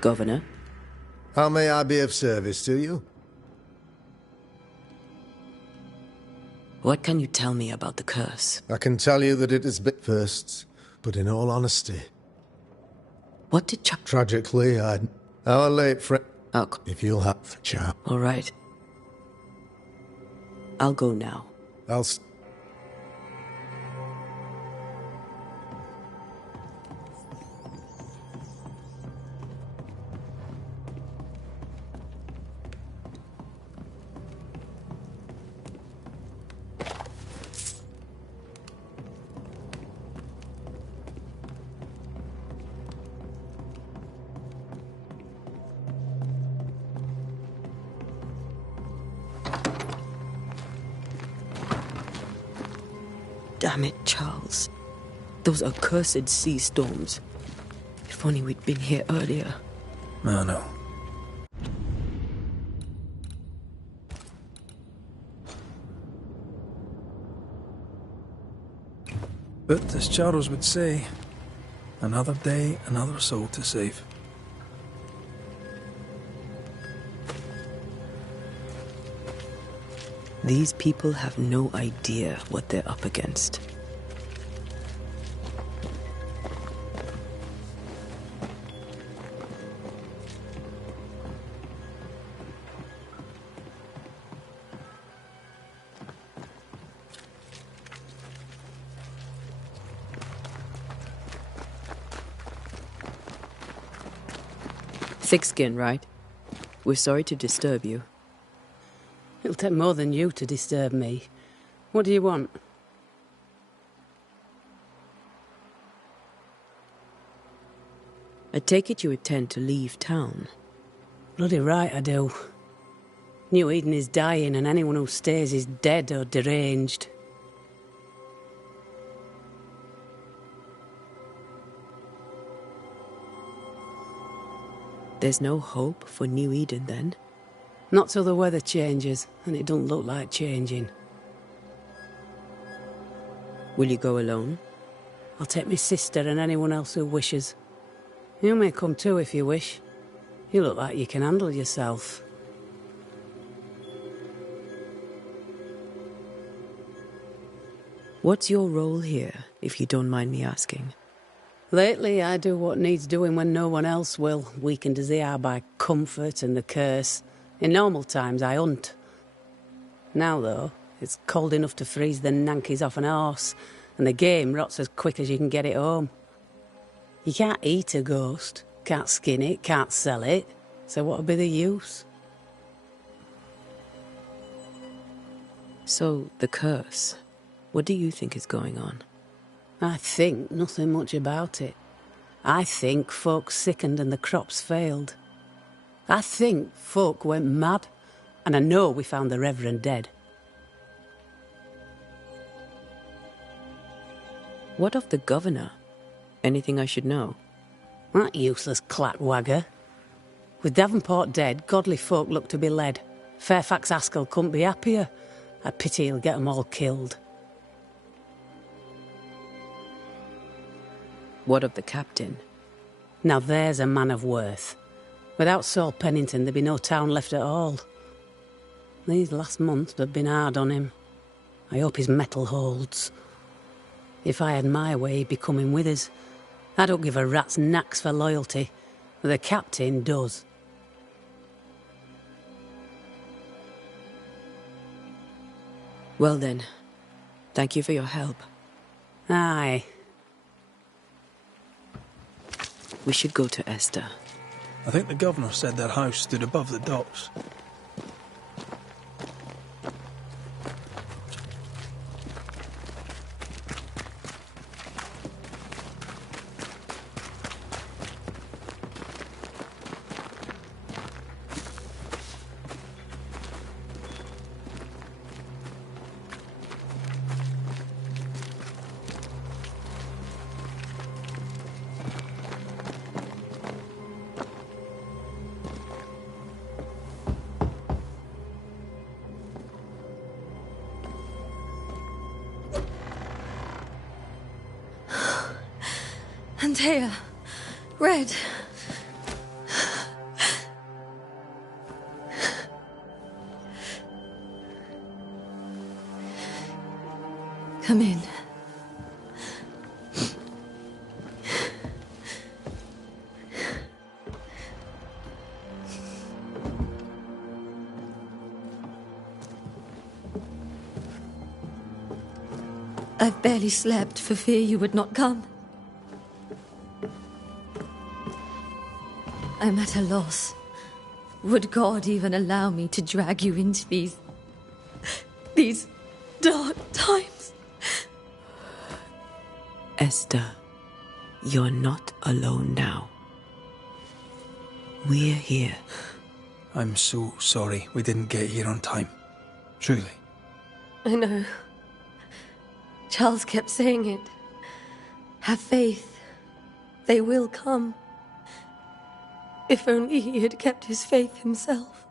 Governor? How may I be of service to you? What can you tell me about the curse? I can tell you that it has been firsts, but in all honesty... What did Tragically, our late friend... Oh. If you'll have a chat. All right. I'll go now. Damn it, Charles. Those accursed sea storms. If only we'd been here earlier. I know. But as Charles would say, another day, another soul to save. These people have no idea what they're up against. Thick skin, right? We're sorry to disturb you. It'll take more than you to disturb me. What do you want? I take it you intend to leave town. Bloody right I do. New Eden is dying and anyone who stays is dead or deranged. There's no hope for New Eden, then? Not till the weather changes, and it don't look like changing. Will you go alone? I'll take my sister and anyone else who wishes. You may come too if you wish. You look like you can handle yourself. What's your role here, if you don't mind me asking? Lately, I do what needs doing when no one else will, weakened as they are by comfort and the curse. In normal times, I hunt. Now, though, it's cold enough to freeze the nankies off an horse, and the game rots as quick as you can get it home. You can't eat a ghost, can't skin it, can't sell it, so what'll be the use? So, the curse. What do you think is going on? I think nothing much about it. I think folk sickened and the crops failed. I think folk went mad, and I know we found the Reverend dead. What of the governor? Anything I should know? That useless clatwagger. With Davenport dead, godly folk look to be led. Fairfax Askell couldn't be happier. I pity he'll get 'em all killed. What of the captain? Now there's a man of worth. Without Saul Pennington, there'd be no town left at all. These last months have been hard on him. I hope his mettle holds. If I had my way, he'd be coming with us. I don't give a rat's knacks for loyalty, but the captain does. Well then, thank you for your help. Aye. We should go to Esther. I think the governor said that house stood above the docks. Antea. Red. Come in. I've barely slept for fear you would not come. I'm at a loss. Would God even allow me to drag you into these dark times? Esther, you're not alone now. We're here. I'm so sorry we didn't get here on time. Truly. I know. Charles kept saying it. Have faith. They will come. If only he had kept his faith himself.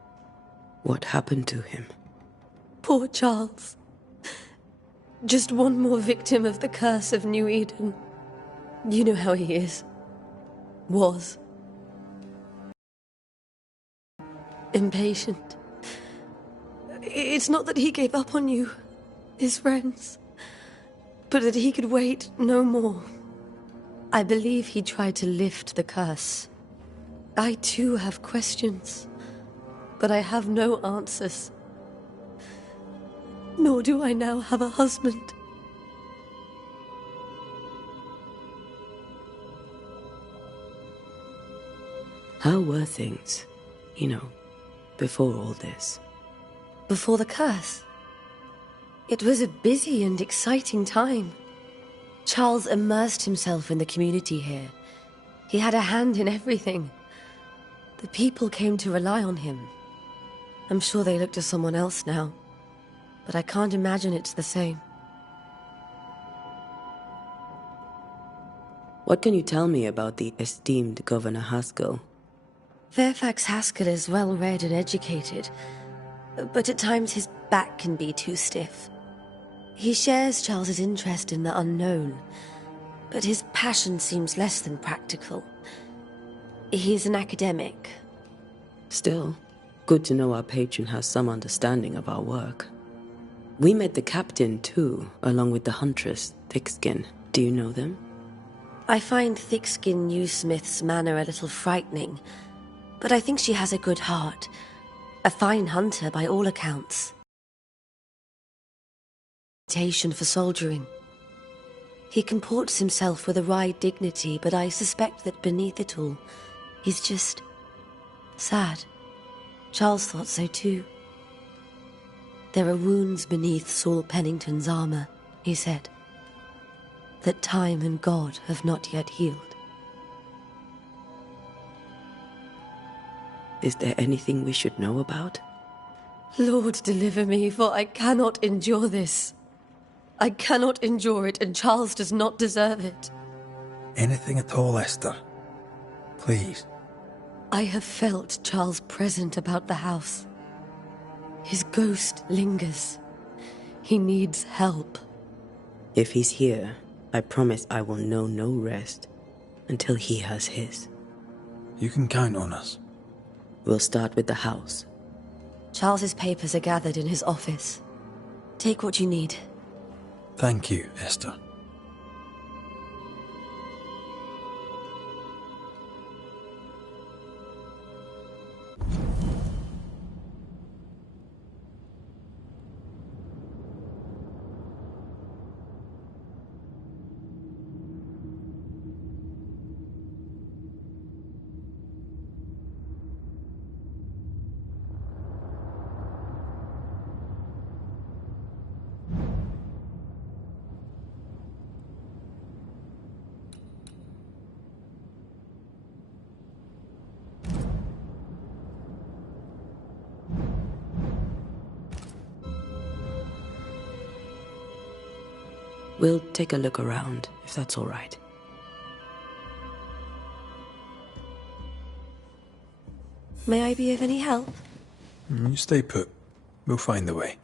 What happened to him? Poor Charles. Just one more victim of the curse of New Eden. You know how he is. Was. Impatient. It's not that he gave up on you, his friends, but that he could wait no more. I believe he tried to lift the curse. I too have questions, but I have no answers. Nor do I now have a husband. How were things, before all this? Before the curse? It was a busy and exciting time. Charles immersed himself in the community here. He had a hand in everything. The people came to rely on him. I'm sure they look to someone else now, but I can't imagine it's the same. What can you tell me about the esteemed Governor Haskell? Fairfax Haskell is well read and educated, but at times his back can be too stiff. He shares Charles's interest in the unknown, but his passion seems less than practical. He's an academic. Still, good to know our patron has some understanding of our work. We met the captain, too, along with the huntress, Thickskin. Do you know them? I find Thickskin Newsmith's manner a little frightening, but I think she has a good heart. A fine hunter by all accounts. Reputation for soldiering. He comports himself with a wry dignity, but I suspect that beneath it all, he's just sad. Charles thought so too. There are wounds beneath Saul Pennington's armor, he said, that time and God have not yet healed. Is there anything we should know about? Lord, deliver me, for I cannot endure this. I cannot endure it, and Charles does not deserve it. Anything at all, Esther. Please. I have felt Charles present about the house. His ghost lingers. He needs help. If he's here, I promise I will know no rest until he has his. You can count on us. We'll start with the house. Charles's papers are gathered in his office. Take what you need. Thank you, Esther. We'll take a look around, if that's all right. May I be of any help? You stay put. We'll find the way.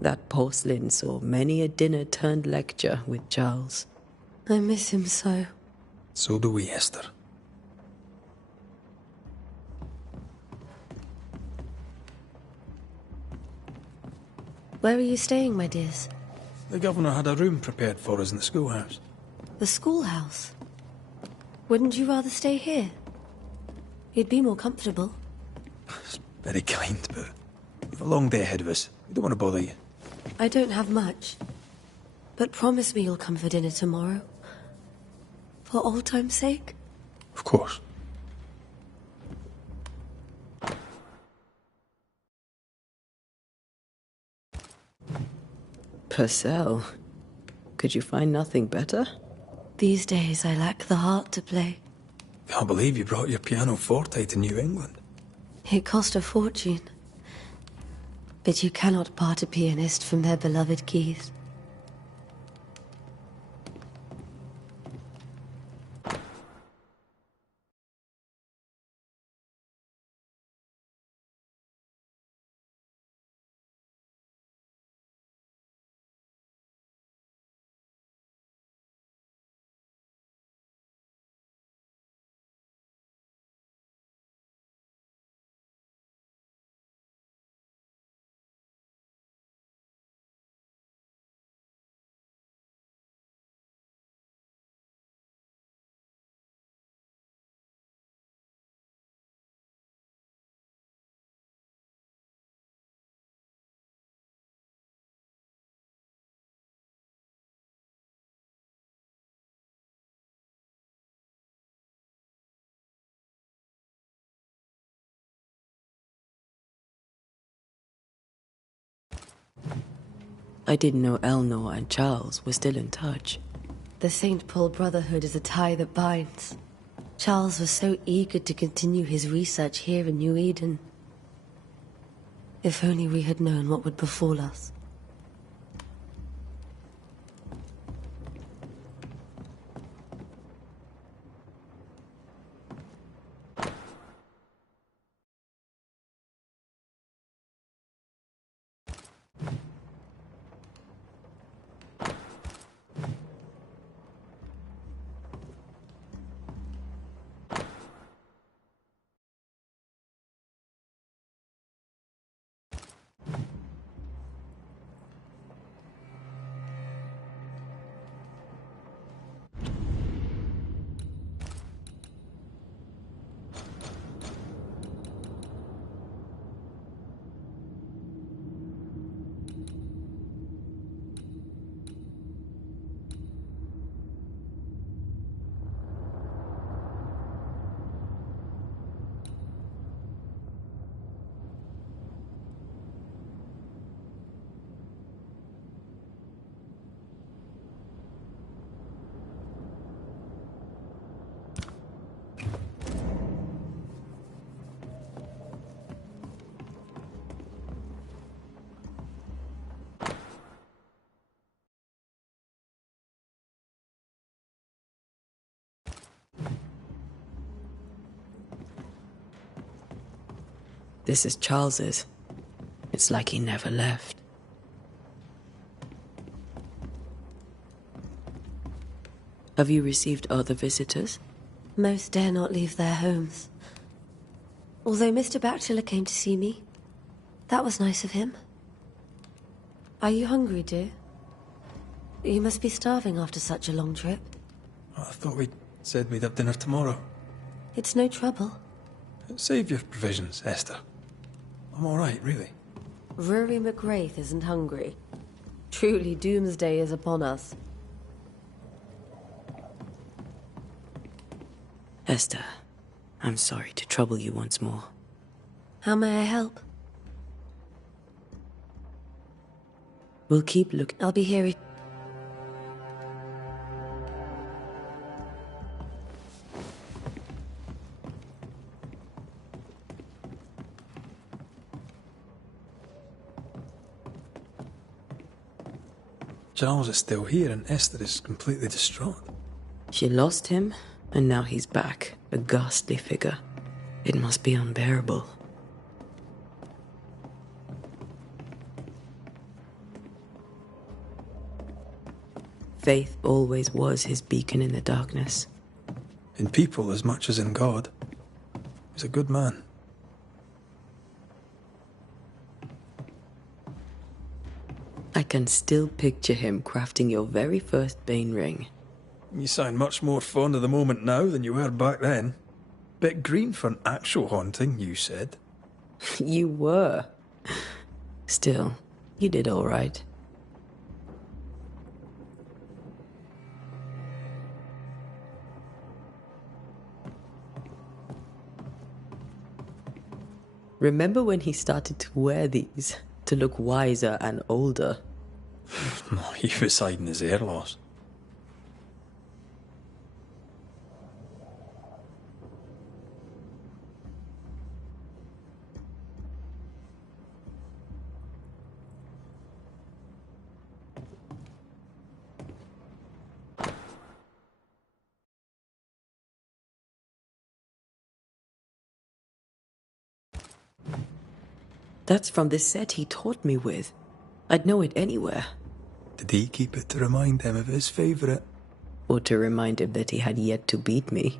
That porcelain saw many a dinner turned lecture with Charles. I miss him so. So do we, Esther. Where are you staying, my dears? The governor had a room prepared for us in the schoolhouse. The schoolhouse? Wouldn't you rather stay here? You'd be more comfortable. It's very kind, but we've a long day ahead of us. We don't want to bother you. I don't have much. But promise me you'll come for dinner tomorrow. For old time's sake. Of course. Purcell, could you find nothing better? These days I lack the heart to play. Can't believe you brought your pianoforte to New England. It cost a fortune. But you cannot part a pianist from their beloved keys. I didn't know Eleanor and Charles were still in touch. The St. Paul Brotherhood is a tie that binds. Charles was so eager to continue his research here in New Eden. If only we had known what would befall us. This is Charles's. It's like he never left. Have you received other visitors? Most dare not leave their homes. Although Mr. Bachelor came to see me. That was nice of him. Are you hungry, dear? You must be starving after such a long trip. I thought we said we'd have dinner tomorrow. It's no trouble. Save your provisions, Esther. I'm all right, really. Rory McGrath isn't hungry. Truly, doomsday is upon us. Esther, I'm sorry to trouble you once more. How may I help? We'll keep looking. I'll be here. Charles is still here and Esther is completely distraught. She lost him, and now he's back, a ghastly figure. It must be unbearable. Faith always was his beacon in the darkness. In people as much as in God. He's a good man. I can still picture him crafting your very first Bane ring. You sound much more fond of the moment now than you were back then. Bit green for an actual haunting, you said. You were. Still, you did all right. Remember when he started to wear these to look wiser and older? He was hiding his hair loss. That's from the set he taught me with. I'd know it anywhere. Did he keep it to remind him of his favourite? Or to remind him that he had yet to beat me.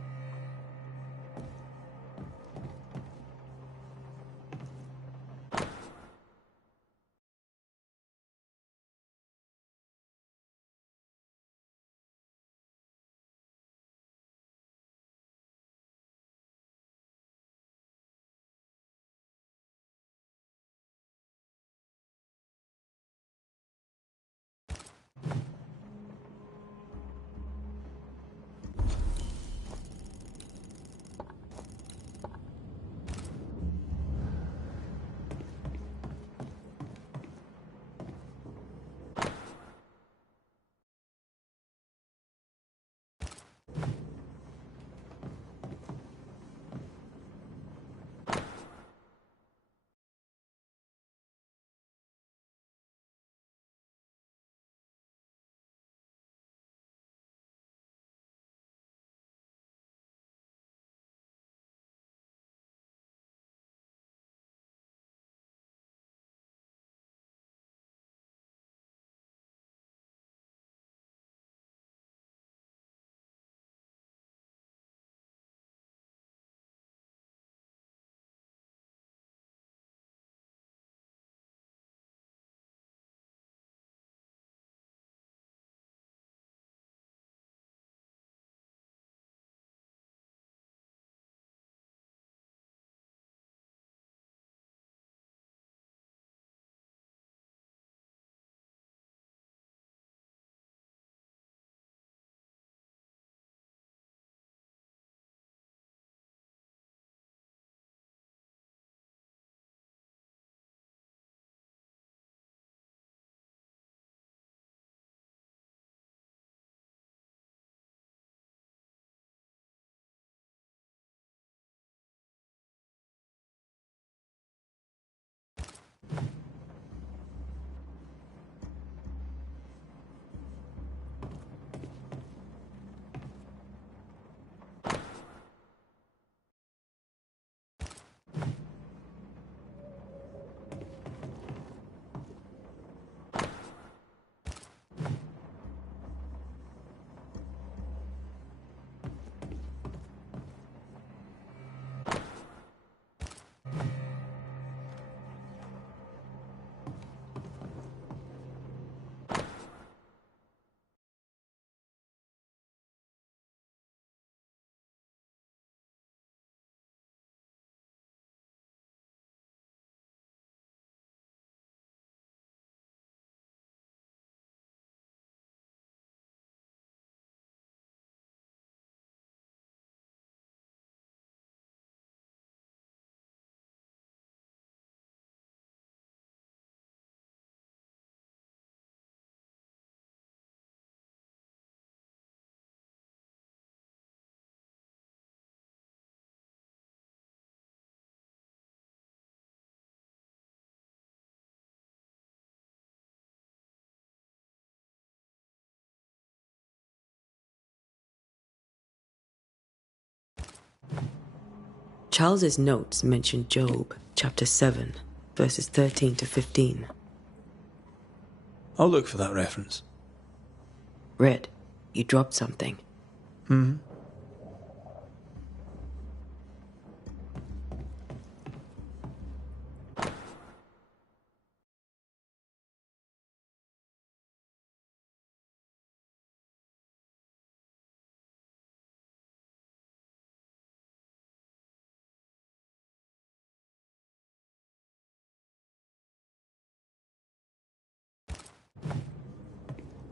Charles's notes mention Job, chapter 7, verses 13 to 15. I'll look for that reference. Red, you dropped something.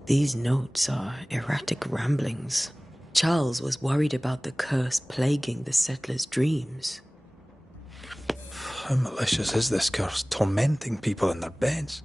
These notes are erratic ramblings. Charles was worried about the curse plaguing the settlers' dreams. How malicious is this curse, tormenting people in their beds?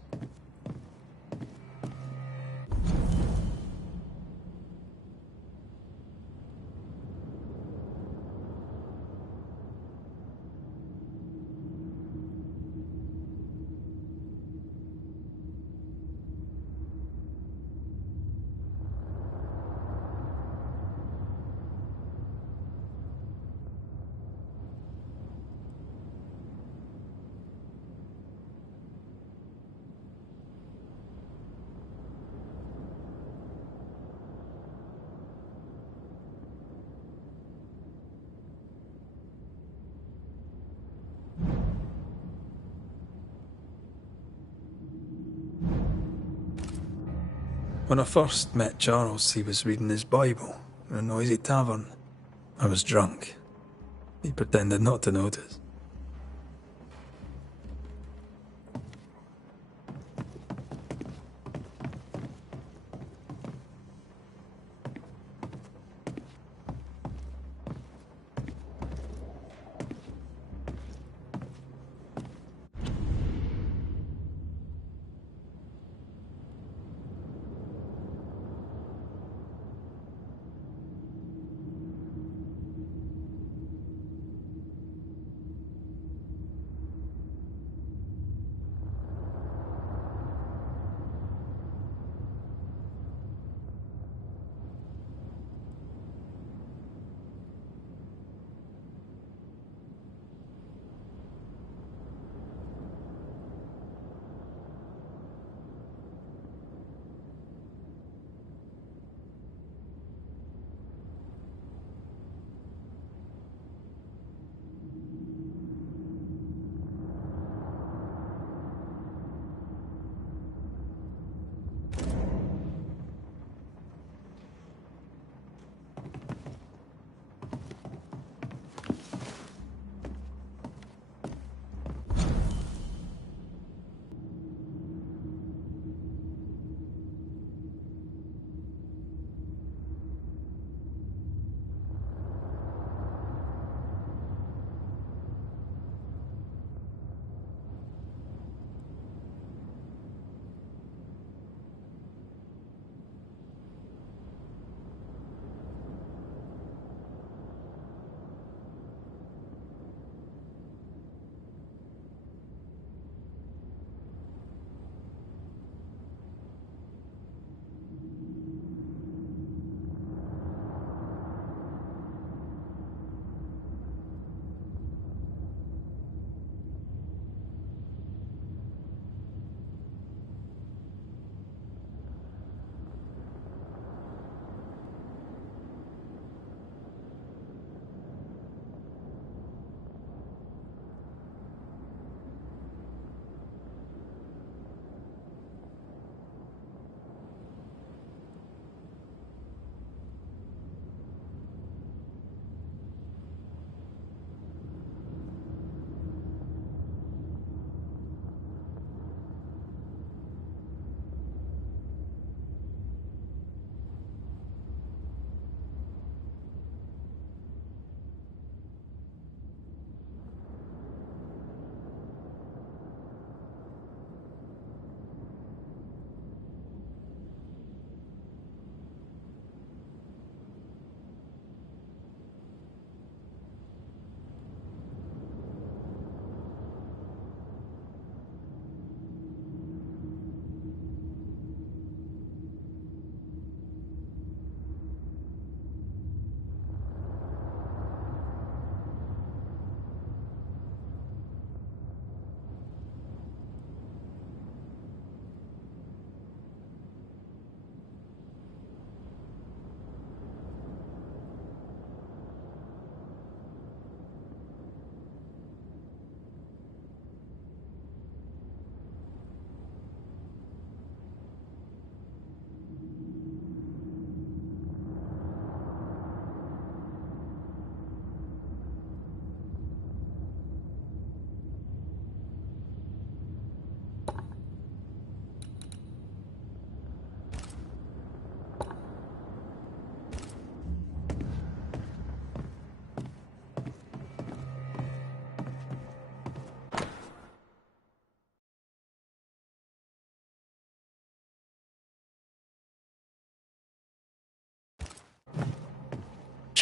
When I first met Charles, he was reading his Bible in a noisy tavern. I was drunk. He pretended not to notice.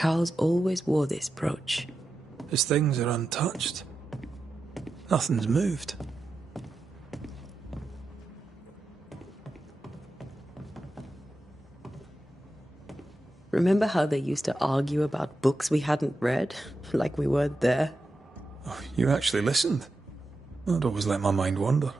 Charles always wore this brooch. His things are untouched. Nothing's moved. Remember how they used to argue about books we hadn't read? Like we weren't there? Oh, you actually listened. I'd always let my mind wander.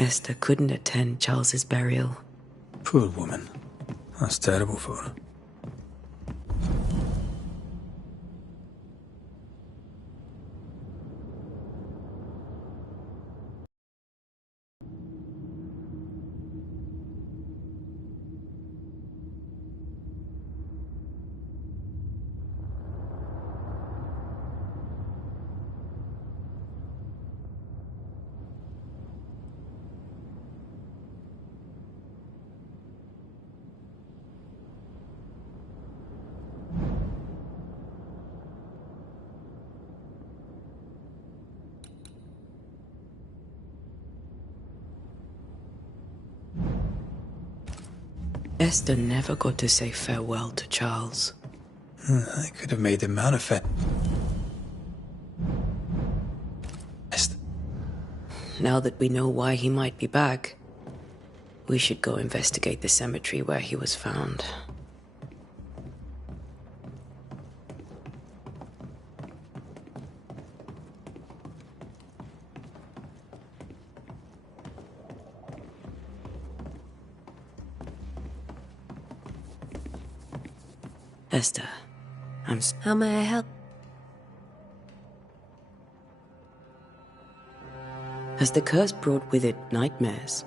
Esther couldn't attend Charles's burial. Poor woman. That's terrible for her. Esther never got to say farewell to Charles. I could have made him manifest. Now that we know why he might be back, we should go investigate the cemetery where he was found. Esther, How may I help? Has the curse brought with it nightmares?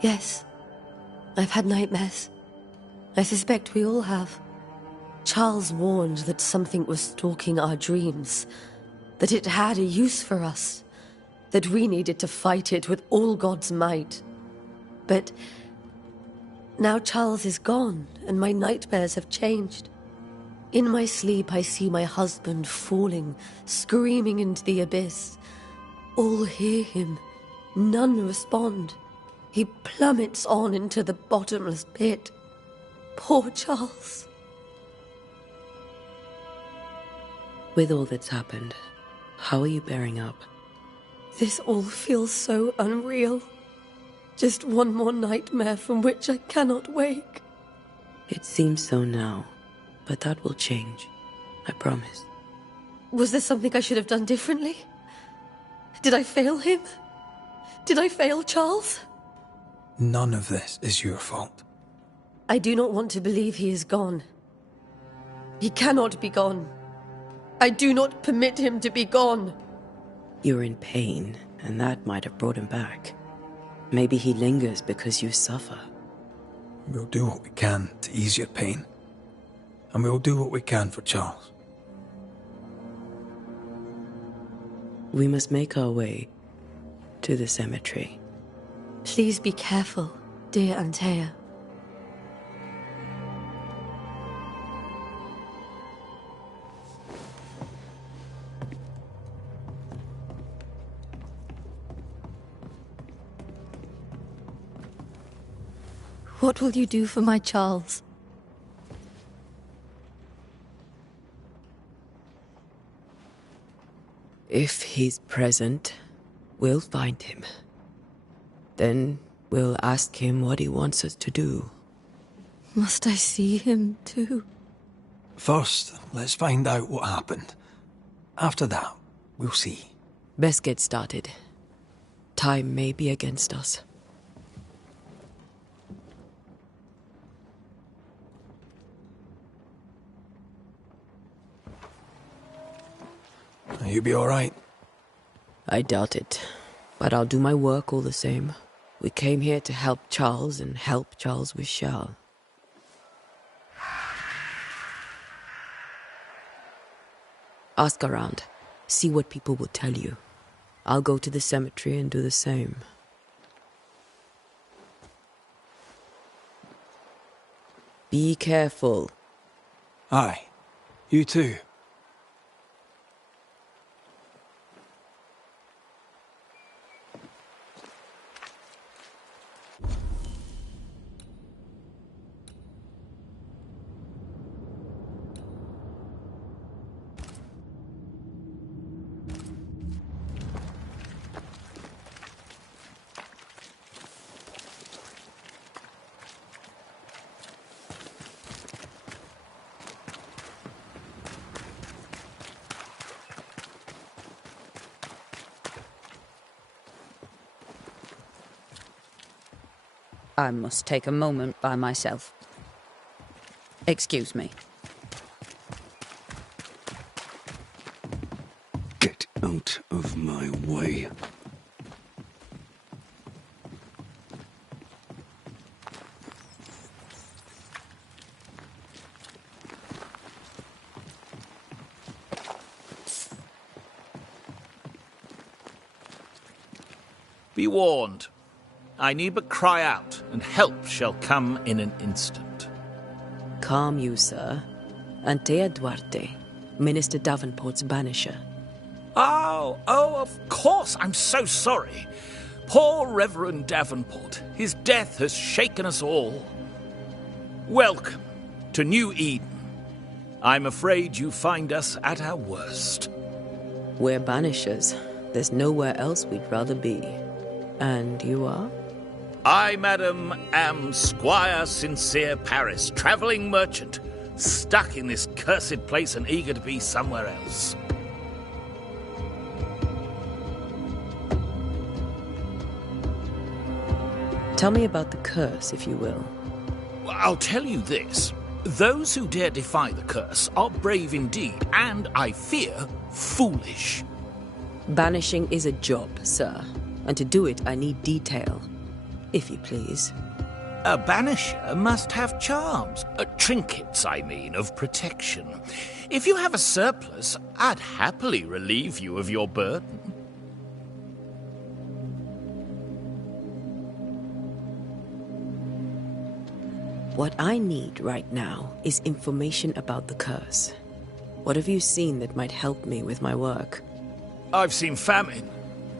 Yes. I've had nightmares. I suspect we all have. Charles warned that something was stalking our dreams, that it had a use for us, that we needed to fight it with all God's might. But now Charles is gone, and my nightmares have changed. In my sleep, I see my husband falling, screaming into the abyss. All hear him. None respond. He plummets on into the bottomless pit. Poor Charles. With all that's happened, how are you bearing up? This all feels so unreal. Just one more nightmare from which I cannot wake. It seems so now, but that will change. I promise. Was there something I should have done differently? Did I fail him? Did I fail Charles? None of this is your fault. I do not want to believe he is gone. He cannot be gone. I do not permit him to be gone. You're in pain, and that might have brought him back. Maybe he lingers because you suffer. We'll do what we can to ease your pain. And we'll do what we can for Charles. We must make our way to the cemetery. Please be careful, dear Antea. What will you do for my Charles? If he's present, we'll find him. Then we'll ask him what he wants us to do. Must I see him too? First, let's find out what happened. After that, we'll see. Best get started. Time may be against us. You be alright? I doubt it, but I'll do my work all the same. We came here to help Charles, and help Charles we shall. Ask around. See what people will tell you. I'll go to the cemetery and do the same. Be careful. Aye. You too. I must take a moment by myself. Excuse me. Get out of my way. Be warned. I need but cry out, and help shall come in an instant. Calm you, sir. Antea Duarte, Minister Davenport's banisher. Oh, of course, I'm so sorry. Poor Reverend Davenport. His death has shaken us all. Welcome to New Eden. I'm afraid you find us at our worst. We're banishers. There's nowhere else we'd rather be. And you are? I, madam, am Squire Sincere Paris, travelling merchant, stuck in this cursed place and eager to be somewhere else. Tell me about the curse, if you will. I'll tell you this. Those who dare defy the curse are brave indeed, and, I fear, foolish. Banishing is a job, sir. And to do it, I need detail. If you please. A banisher must have charms. Trinkets, I mean, of protection. If you have a surplus, I'd happily relieve you of your burden. What I need right now is information about the curse. What have you seen that might help me with my work? I've seen famine,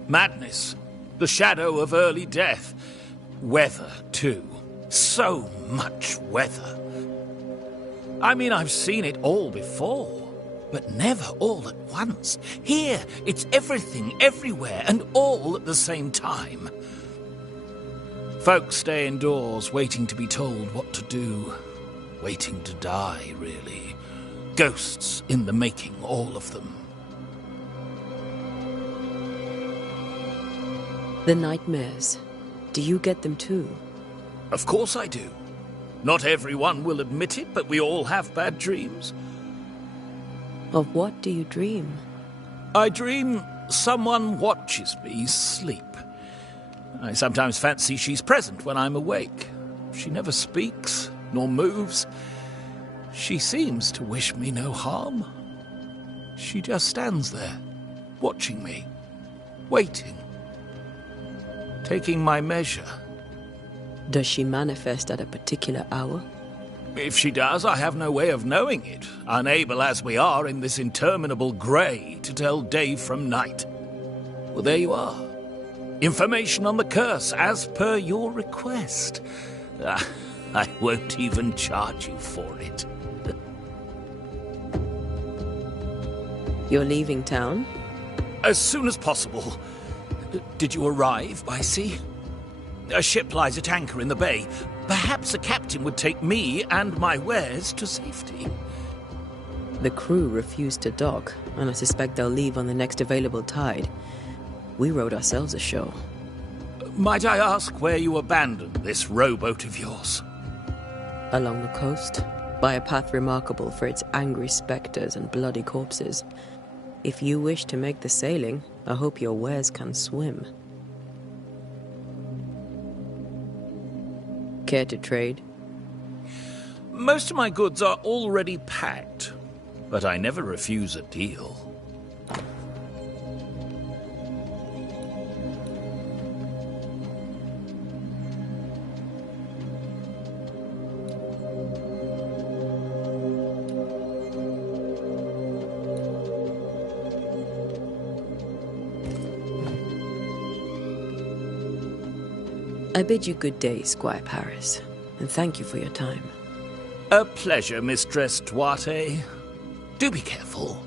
madness, the shadow of early death. Weather, too. So much weather. I mean, I've seen it all before, but never all at once. Here, it's everything, everywhere, and all at the same time. Folks stay indoors, waiting to be told what to do. Waiting to die, really. Ghosts in the making, all of them. The nightmares. Do you get them too? Of course I do. Not everyone will admit it, but we all have bad dreams. Of what do you dream? I dream someone watches me sleep. I sometimes fancy she's present when I'm awake. She never speaks, nor moves. She seems to wish me no harm. She just stands there, watching me, waiting, taking my measure. Does she manifest at a particular hour? If she does, I have no way of knowing it, unable as we are in this interminable grey to tell day from night. Well, there you are. Information on the curse, as per your request. I won't even charge you for it. You're leaving town? As soon as possible. Did you arrive by sea? A ship lies at anchor in the bay. Perhaps a captain would take me and my wares to safety. The crew refused to dock, and I suspect they'll leave on the next available tide. We rode ourselves ashore. Might I ask where you abandoned this rowboat of yours? Along the coast, by a path remarkable for its angry spectres and bloody corpses. If you wish to make the sailing, I hope your wares can swim. Care to trade? Most of my goods are already packed, but I never refuse a deal. I bid you good day, Squire Paris, and thank you for your time. A pleasure, Mistress Duarte. Do be careful.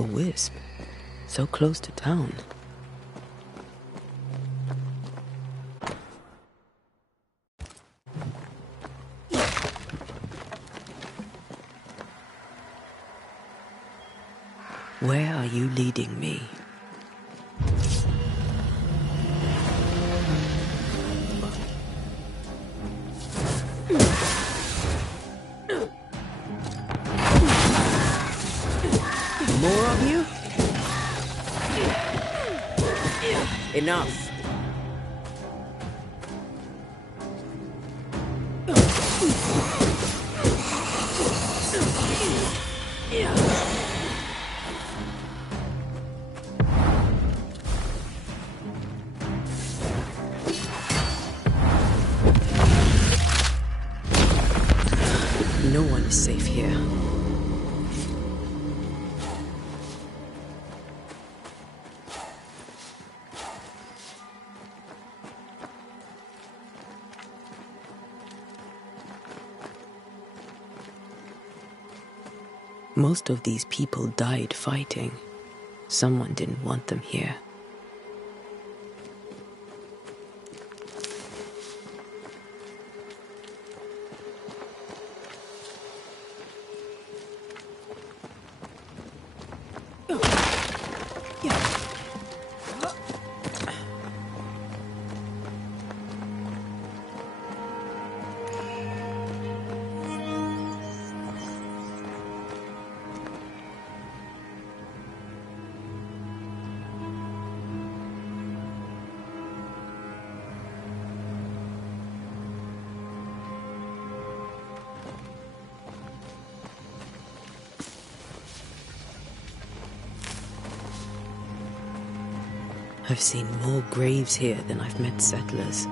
A wisp. So close to town. Where are you leading me? More of you? Enough. No one is safe here. Most of these people died fighting. Someone didn't want them here. I've seen more graves here than I've met settlers.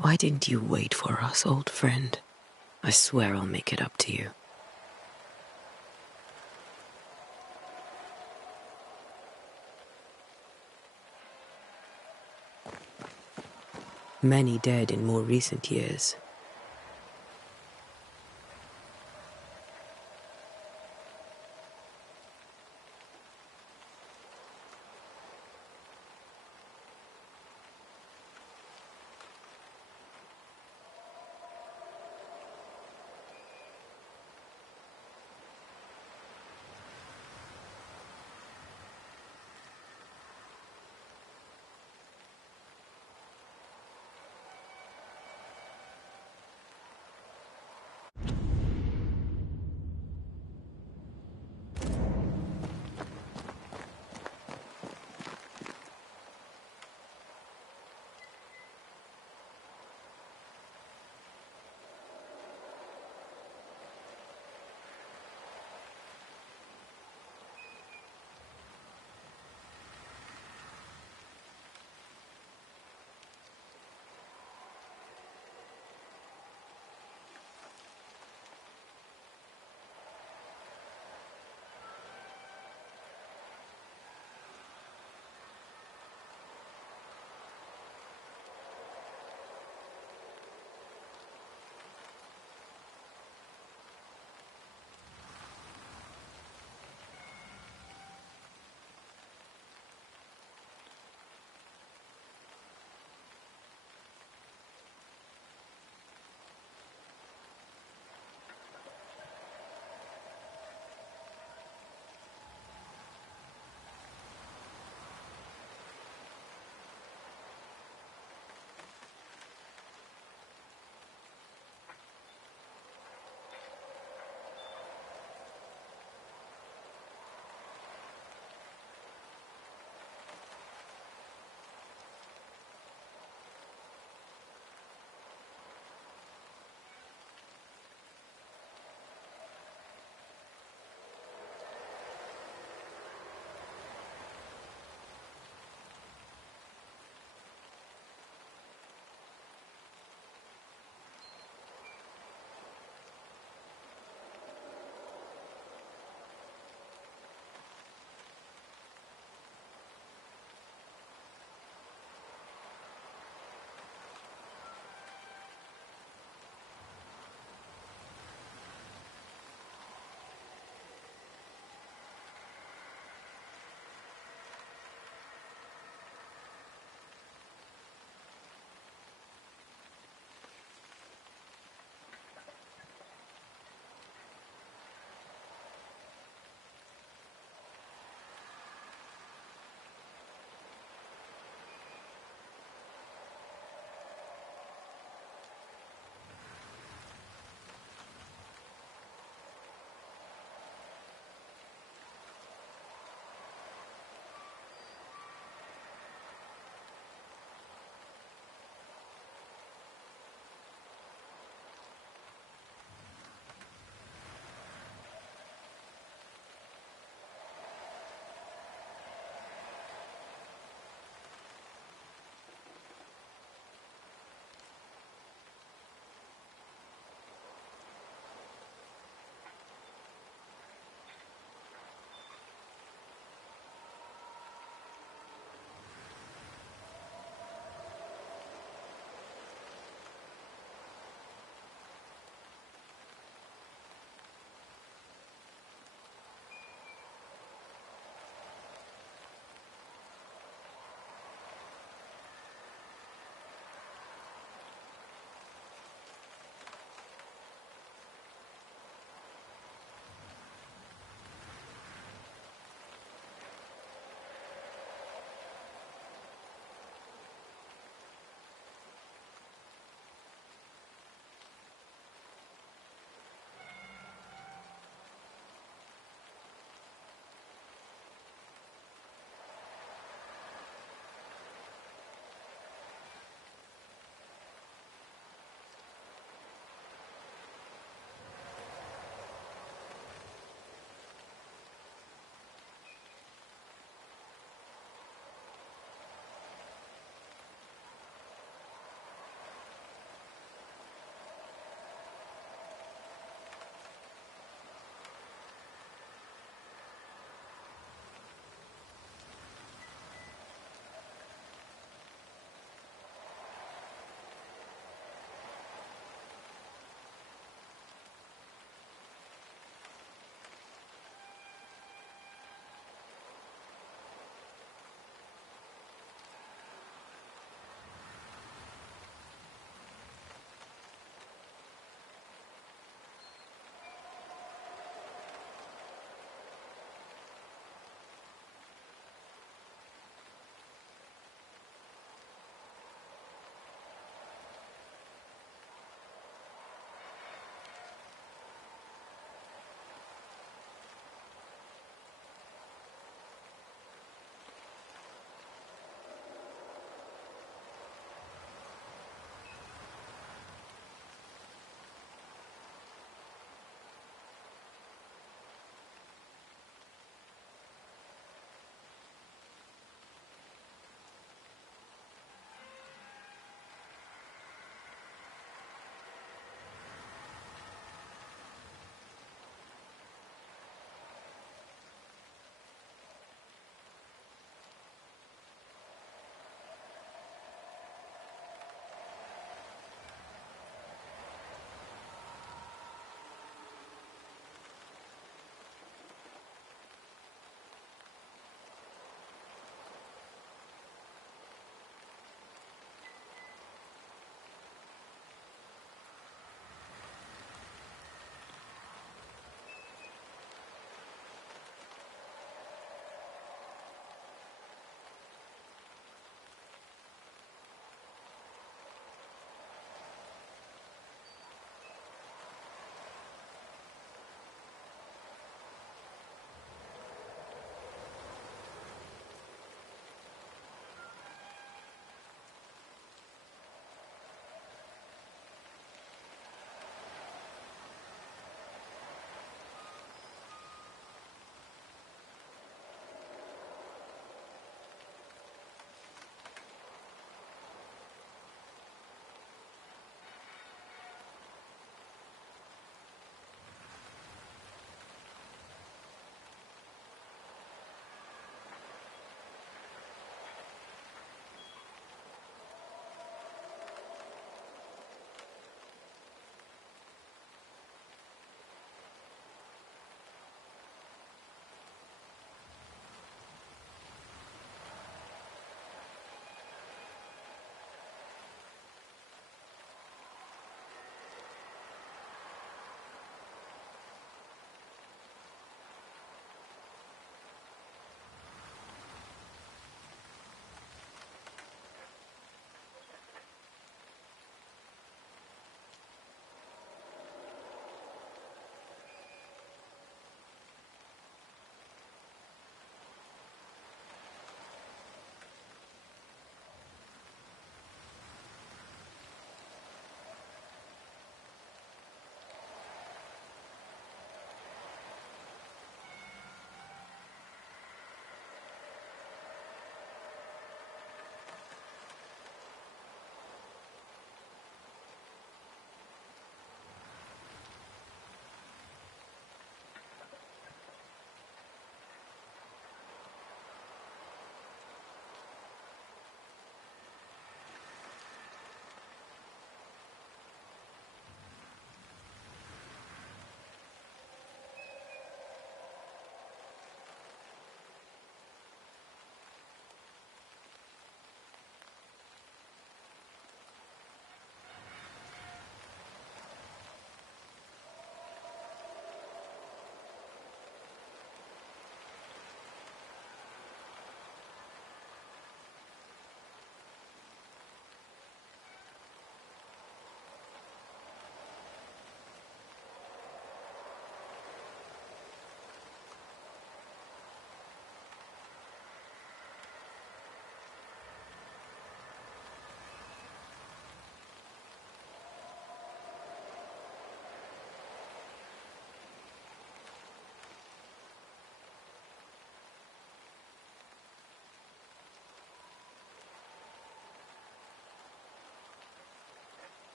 Why didn't you wait for us, old friend? I swear I'll make it up to you. Many dead in more recent years.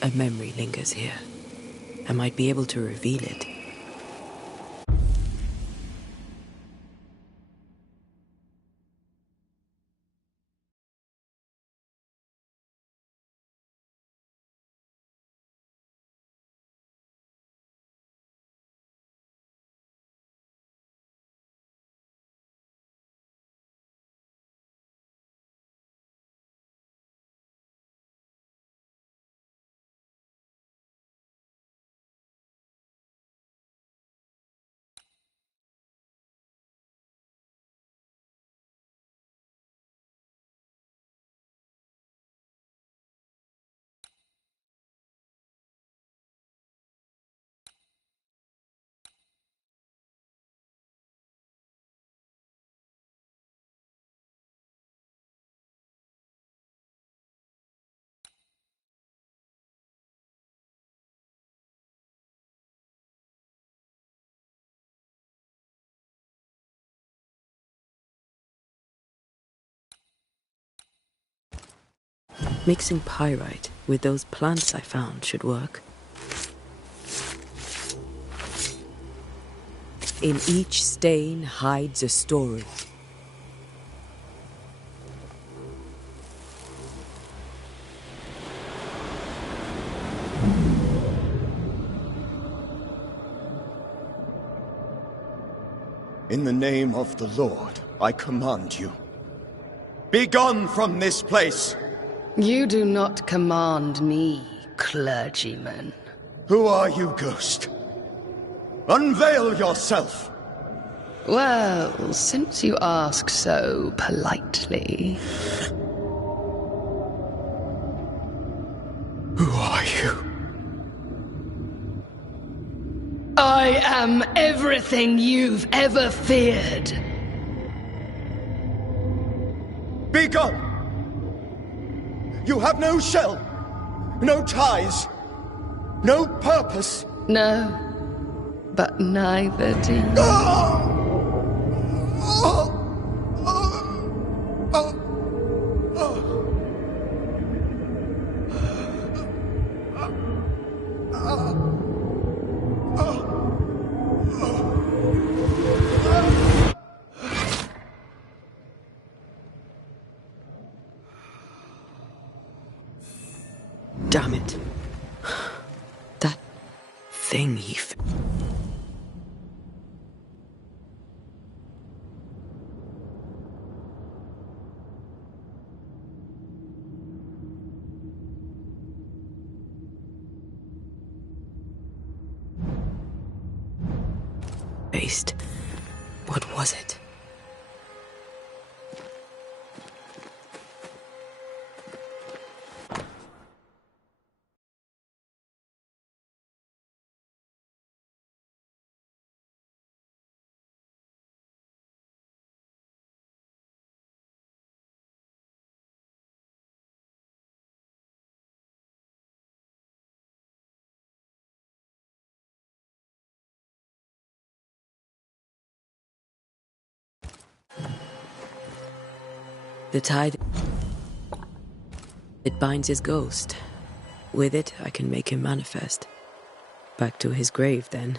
A memory lingers here. I might be able to reveal it. Mixing pyrite with those plants I found should work. In each stain hides a story. In the name of the Lord, I command you. Be gone from this place! You do not command me, clergyman. Who are you, ghost? Unveil yourself! Well, since you ask so politely... Who are you? I am everything you've ever feared. Be gone! You have no shell, no ties, no purpose. No, but neither do you. Damn it. That thing he... faced. What was it? The tide... It binds his ghost. With it, I can make him manifest. Back to his grave, then.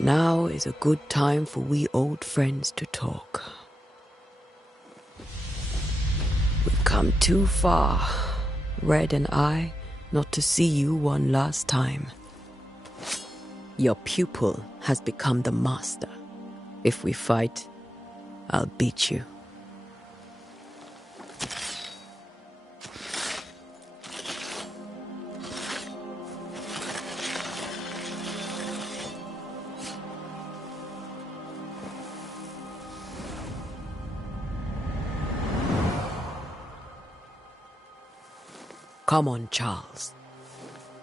Now is a good time for we old friends to talk. We've come too far, Red and I, not to see you one last time. Your pupil has become the master. If we fight, I'll beat you. Come on, Charles.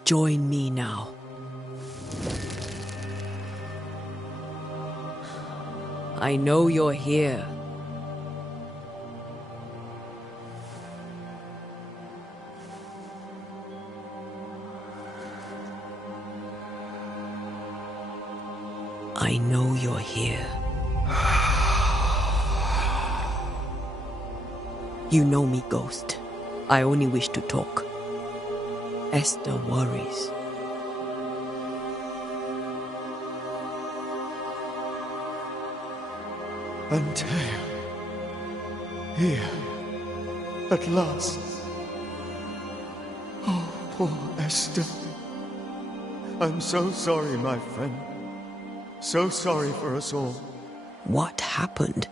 Join me now. I know you're here. I know you're here. You know me, Ghost. I only wish to talk. Esther worries. Antea. Here. At last. Oh, poor Esther. I'm so sorry, my friend. So sorry for us all. What happened?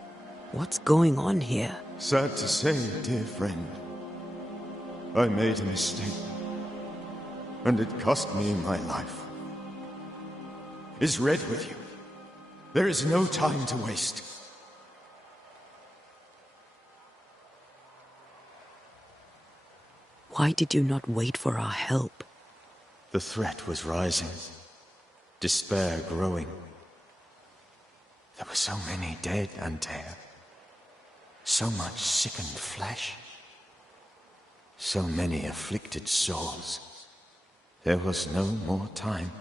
What's going on here? Sad to say, dear friend. I made a mistake. And it cost me my life. Is Red with you? There is no time to waste. Why did you not wait for our help? The threat was rising. Despair growing. There were so many dead, Antea. So much sickened flesh. So many afflicted souls. There was no more time.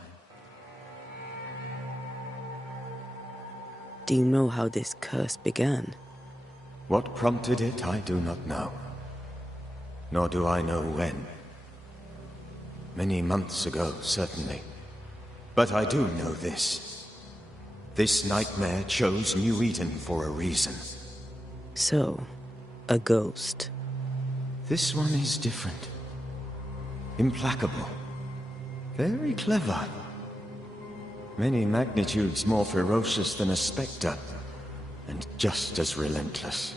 Do you know how this curse began? What prompted it, I do not know. Nor do I know when. Many months ago, certainly. But I do know this. This nightmare chose New Eden for a reason. So, a ghost. This one is different. Implacable. Very clever. Many magnitudes more ferocious than a spectre, and just as relentless.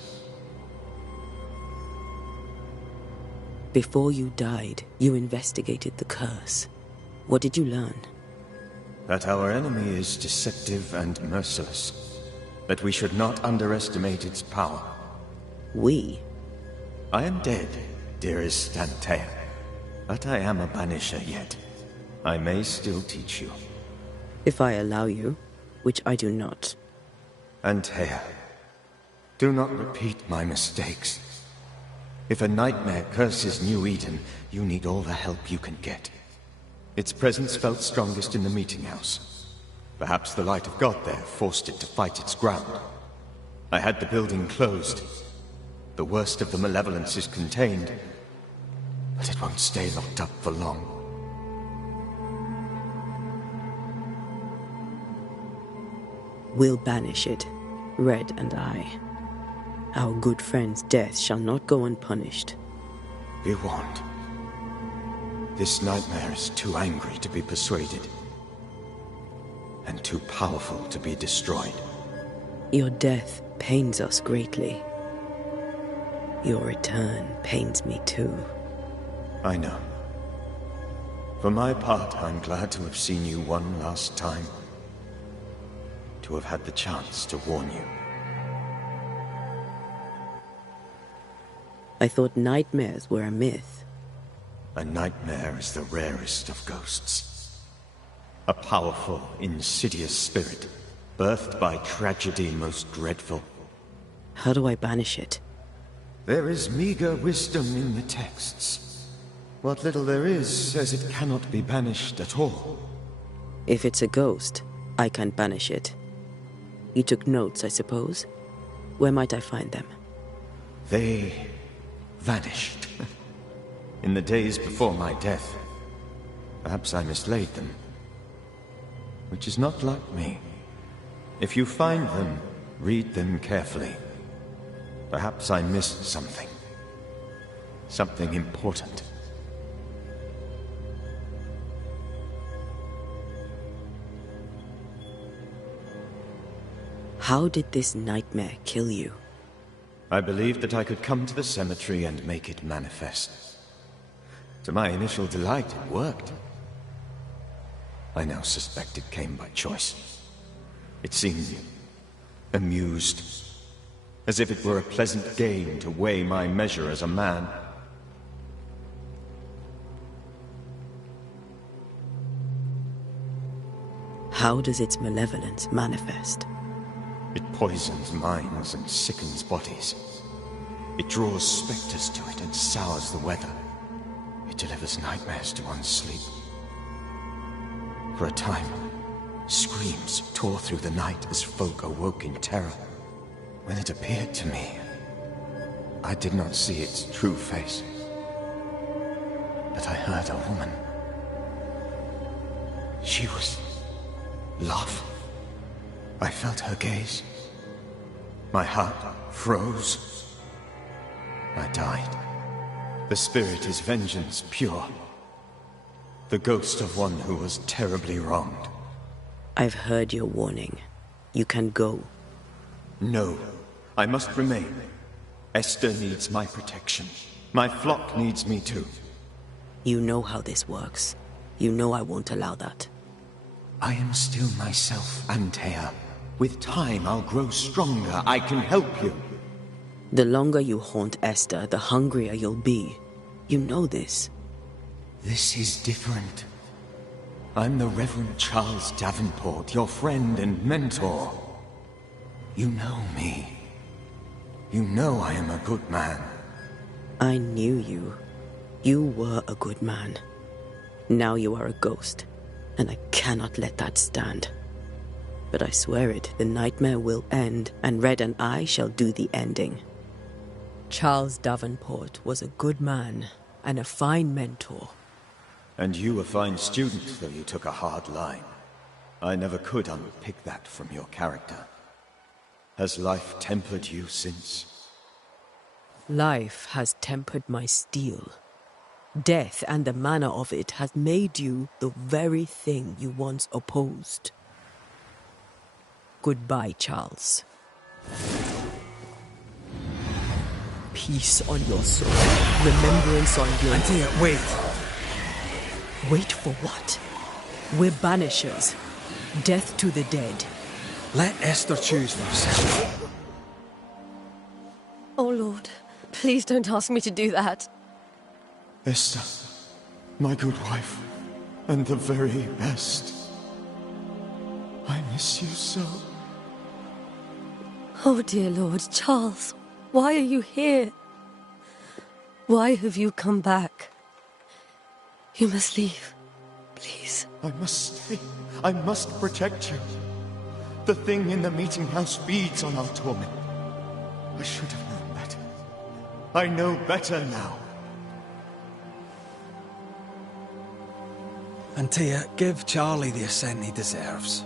Before you died, you investigated the curse. What did you learn? That our enemy is deceptive and merciless. That we should not underestimate its power. We? I am dead, dearest Antea. But I am a Banisher yet. I may still teach you. If I allow you, which I do not. Antea, do not repeat my mistakes. If a nightmare curses New Eden, you need all the help you can get. Its presence felt strongest in the meeting house. Perhaps the light of God there forced it to fight its ground. I had the building closed. The worst of the malevolence is contained, but it won't stay locked up for long. We'll banish it, Red and I. Our good friend's death shall not go unpunished. Be warned. This nightmare is too angry to be persuaded, and too powerful to be destroyed. Your death pains us greatly. Your return pains me too. I know. For my part, I'm glad to have seen you one last time. To have had the chance to warn you. I thought nightmares were a myth. A nightmare is the rarest of ghosts. A powerful, insidious spirit, birthed by tragedy most dreadful. How do I banish it? There is meager wisdom in the texts. What little there is says it cannot be banished at all. If it's a ghost, I can't banish it. You took notes, I suppose? Where might I find them? They vanished. In the days before my death. Perhaps I mislaid them. Which is not like me. If you find them, read them carefully. Perhaps I missed something. Something important. How did this nightmare kill you? I believed that I could come to the cemetery and make it manifest. To my initial delight, it worked. I now suspect it came by choice. It seemed amused, as if it were a pleasant game to weigh my measure as a man. How does its malevolence manifest? It poisons minds and sickens bodies. It draws specters to it and sours the weather. It delivers nightmares to one's sleep. For a time, screams tore through the night as folk awoke in terror. When it appeared to me, I did not see its true face. But I heard a woman. She was laughing. I felt her gaze. My heart froze. I died. The spirit is vengeance pure. The ghost of one who was terribly wronged. I've heard your warning. You can go. No, I must remain. Esther needs my protection. My flock needs me too. You know how this works. You know I won't allow that. I am still myself, Antea. With time, I'll grow stronger. I can help you. The longer you haunt Esther, the hungrier you'll be. You know this. This is different. I'm the Reverend Charles Davenport, your friend and mentor. You know me. You know I am a good man. I knew you. You were a good man. Now you are a ghost, and I cannot let that stand. But I swear it, the nightmare will end, and Red and I shall do the ending. Charles Davenport was a good man, and a fine mentor. And you a fine student, though you took a hard line. I never could unpick that from your character. Has life tempered you since? Life has tempered my steel. Death and the manner of it has made you the very thing you once opposed. Goodbye, Charles. Peace on your soul. Remembrance on your... Antea, wait! Wait for what? We're Banishers. Death to the dead. Let Esther choose for herself. Oh, Lord. Please don't ask me to do that. Esther, my good wife, and the very best. I miss you so. Oh, dear Lord, Charles, why are you here? Why have you come back? You must leave, please. I must stay. I must protect you. The thing in the meeting house feeds on our torment. I should have known better. I know better now. Antea, give Charlie the ascent he deserves.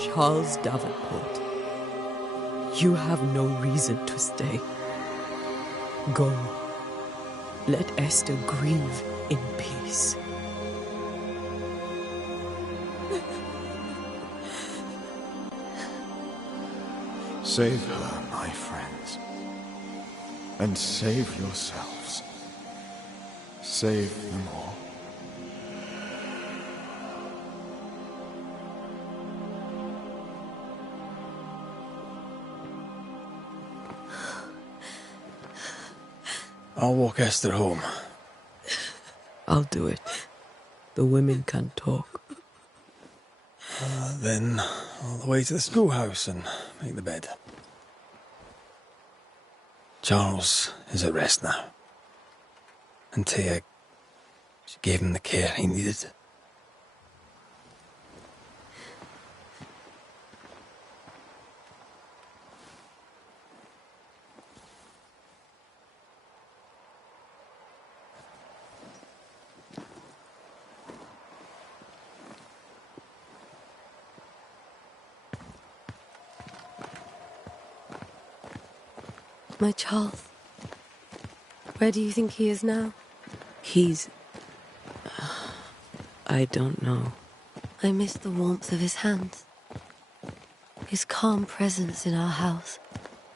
Charles Davenport, you have no reason to stay. Go. Let Esther grieve in peace. Save her, my friends. And save yourselves. Save them all. I'll walk Esther home. I'll do it. The women can talk. Then all the way to the schoolhouse and make the bed. Charles is at rest now. Antea, she gave him the care he needed. My Charles. Where do you think he is now? He's... I don't know. I miss the warmth of his hands. His calm presence in our house.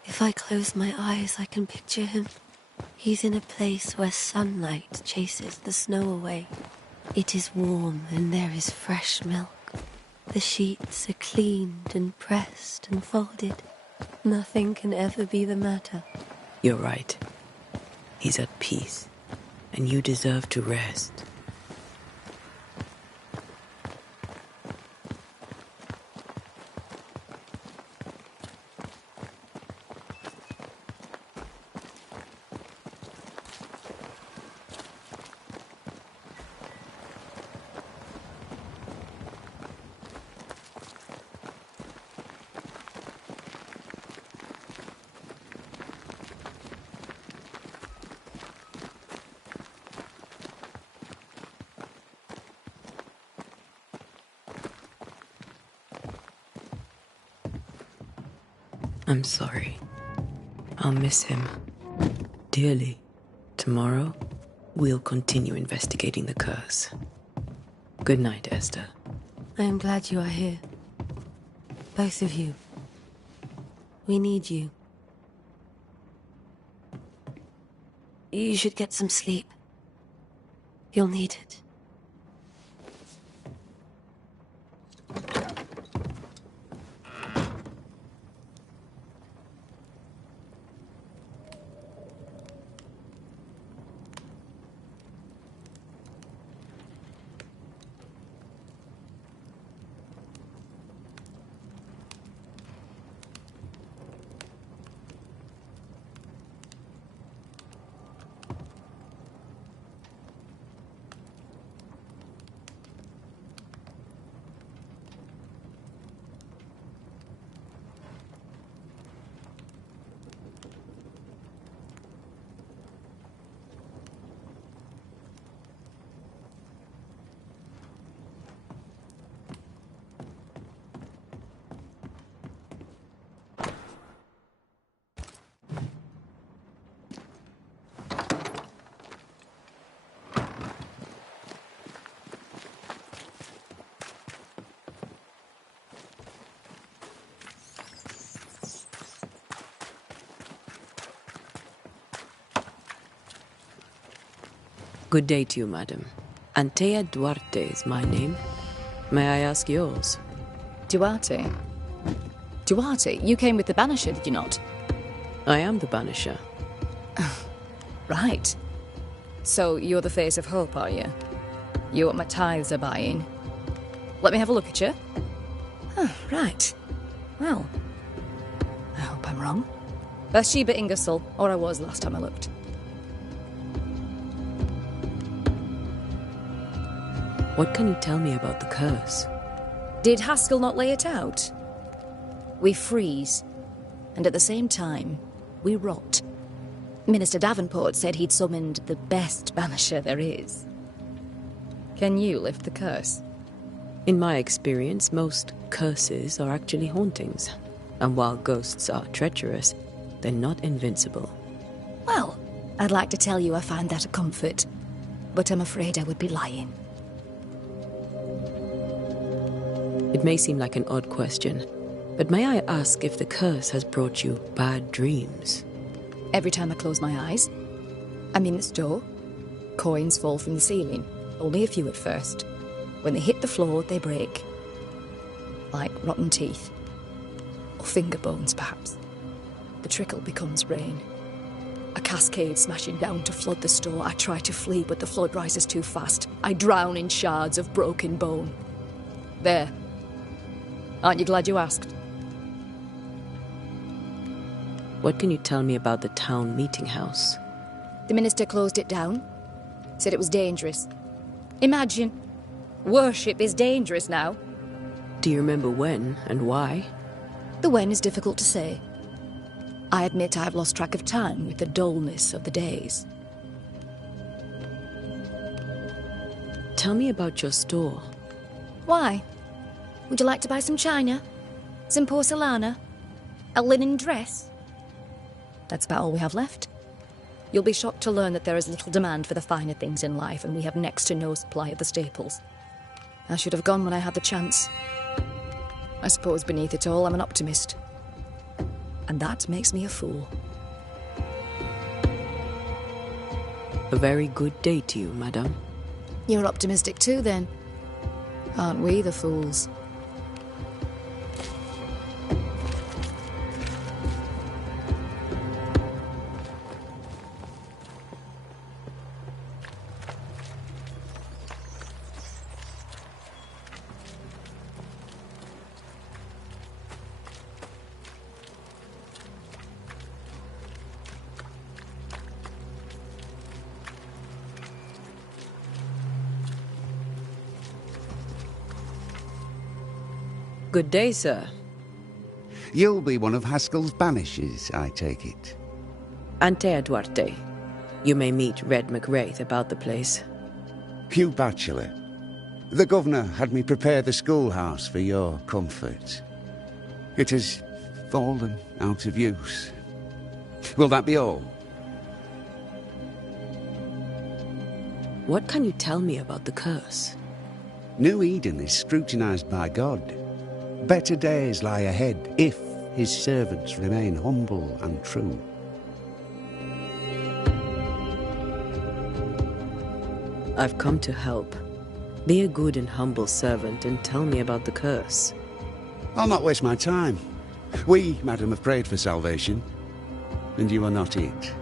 If I close my eyes, I can picture him. He's in a place where sunlight chases the snow away. It is warm and there is fresh milk. The sheets are cleaned and pressed and folded. Nothing can ever be the matter. You're right. He's at peace, and you deserve to rest. I'm sorry. I'll miss him dearly. Tomorrow, we'll continue investigating the curse. Good night, Esther. I am glad you are here. Both of you. We need you. You should get some sleep. You'll need it. Good day to you, madam. Antea Duarte is my name. May I ask yours? Duarte? Duarte? You came with the Banisher, did you not? I am the Banisher. Right. So you're the face of hope, are you? You're what my tithes are buying. Let me have a look at you. Oh, right. Well, I hope I'm wrong. Bathsheba Ingersoll, or I was last time I looked. What can you tell me about the curse? Did Haskell not lay it out? We freeze, and at the same time, we rot. Minister Davenport said he'd summoned the best banisher there is. Can you lift the curse? In my experience, most curses are actually hauntings. And while ghosts are treacherous, they're not invincible. Well, I'd like to tell you I find that a comfort, but I'm afraid I would be lying. It may seem like an odd question, but may I ask if the curse has brought you bad dreams? Every time I close my eyes, I'm in the store. Coins fall from the ceiling, only a few at first. When they hit the floor, they break. Like rotten teeth. Or finger bones, perhaps. The trickle becomes rain. A cascade smashing down to flood the store. I try to flee, but the flood rises too fast. I drown in shards of broken bone. There. Aren't you glad you asked? What can you tell me about the town meeting house? The minister closed it down. Said it was dangerous. Imagine. Worship is dangerous now. Do you remember when and why? The when is difficult to say. I admit I've lost track of time with the dullness of the days. Tell me about your store. Why? Would you like to buy some china? Some porcelana? A linen dress? That's about all we have left. You'll be shocked to learn that there is little demand for the finer things in life, and we have next to no supply of the staples. I should have gone when I had the chance. I suppose beneath it all, I'm an optimist. And that makes me a fool. A very good day to you, madam. You're optimistic too, then. Aren't we the fools? Good day, sir. You'll be one of Haskell's Banishers, I take it. Antea Duarte. You may meet Red McWraith about the place. Hugh Bachelor. The governor had me prepare the schoolhouse for your comfort. It has fallen out of use. Will that be all? What can you tell me about the curse? New Eden is scrutinized by God. Better days lie ahead if his servants remain humble and true. I've come to help. Be a good and humble servant and tell me about the curse. I'll not waste my time. We, madam, have prayed for salvation, and you are not it.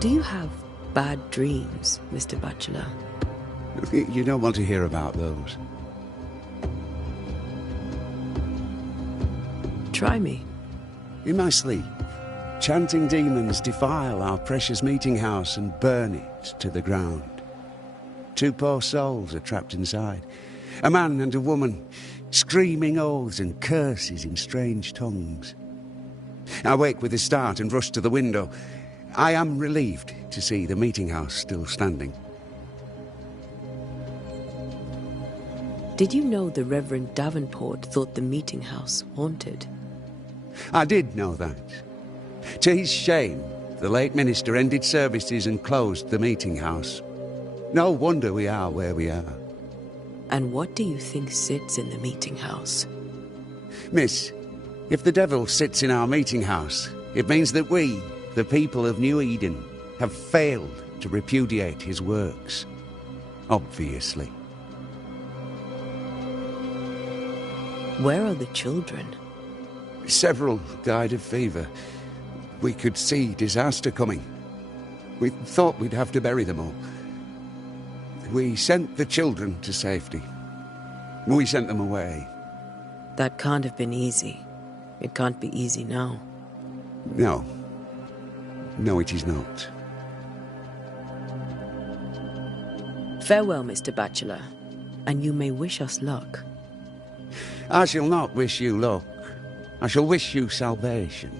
Do you have bad dreams, Mr. Bachelor? You don't want to hear about those. Try me. In my sleep, chanting demons defile our precious meeting house and burn it to the ground. 2 poor souls are trapped inside. A man and a woman, screaming oaths and curses in strange tongues. I wake with a start and rush to the window. I am relieved to see the meeting house still standing. Did you know the Reverend Davenport thought the meeting house haunted? I did know that. To his shame, the late minister ended services and closed the meeting house. No wonder we are where we are. And what do you think sits in the meeting house? Miss, if the devil sits in our meeting house, it means that we, the people of New Eden, have failed to repudiate his works. Obviously. Where are the children? Several died of fever. We could see disaster coming. We thought we'd have to bury them all. We sent the children to safety. We sent them away. That can't have been easy. It can't be easy now. No. No, it is not. Farewell, Mr. Bachelor, and you may wish us luck. I shall not wish you luck. I shall wish you salvation.